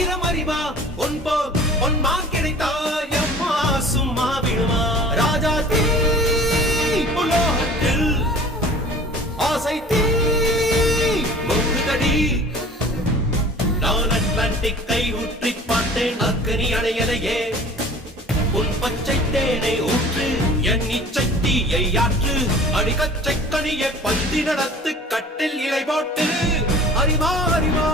ஆயிரம் அறிவா ஒன்போ பொன்மா கிடைத்தாய் அம்மா சும்மா விடுமா ராஜா தீ புலோகத்தில் ஆசை தீ முகுதடி நான் அட்லாண்டிக்கை ஊற்றி பார்த்தேன் அக்கனி அணையலையே உன் பச்சை தேனை ஊற்று என் இச்சை தீயை ஆற்று அடிகச்சை கனியை பந்தி நடத்து கட்டில் இலை போட்டு அறிவா அறிவா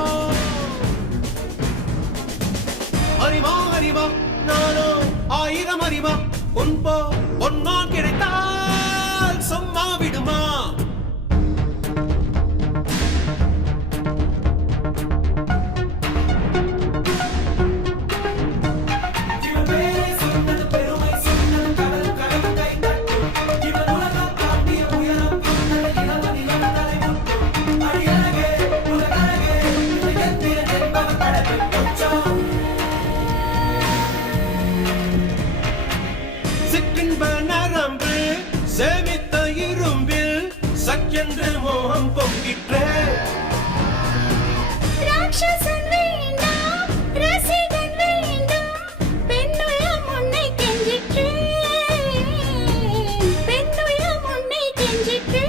அறிவா அறிவா நானோ ஆயிரம் அறிவா உன்போ பொன்மா கிடைத்தால் சும்மா விடுமா சேமித்த இரும்பில் சக்கென்று மோகம் பொங்கிற்றே ராட்சசன் வேண்டாம் ரசிகன் வேண்டும் பெண்ணுள்ளம் உன்னை கெஞ்சிற்றே பெண்ணுள்ளம் உன்னை கெஞ்சிற்றே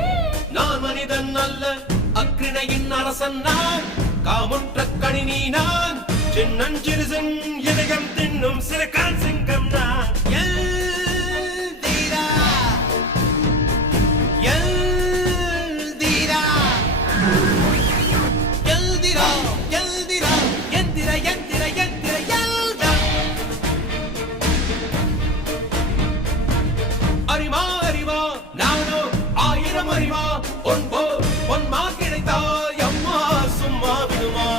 நான் மனிதன் அல்ல அக்கிணையின் அரசன் நான் காமுற்ற கணினி நான் சின்னஞ்சிறுசன் இதயம் தின்னும் சிறுகால் சிங்கம் நான் அறிவா அறிவா நானோ ஆயிரம் அறிவா ஒன்போ பொன்மா கிடைத்தாய் அம்மா சும்மா விடுமா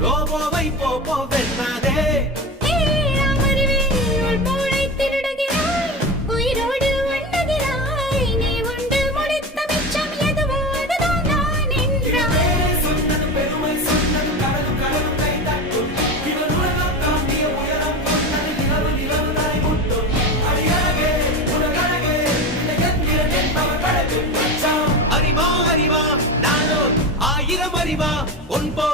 ரோபோவை போப்போ வெண்ணாதே அமர்வே உள் மூளை திருடுகிறாய் உயிரோடு உண்ணுகிறாய் நீ உண்டு முடித்த மிச்சம் எதுவோ அதுதான் நான் என்றாய் சொன்னது பெருமை சொன்னது கடலும் கடலும் கை தட்டும் இவன் உலகம் தாண்டிய உயரம் கொண்டது நிலவு நிலவு தாய் முட்டும் அடியழகே உலகழகே எந்திரன் என்பவர் கடலில் அறிவா அறிவா நானோ ஆயிரம் அறிவா ஒன்போ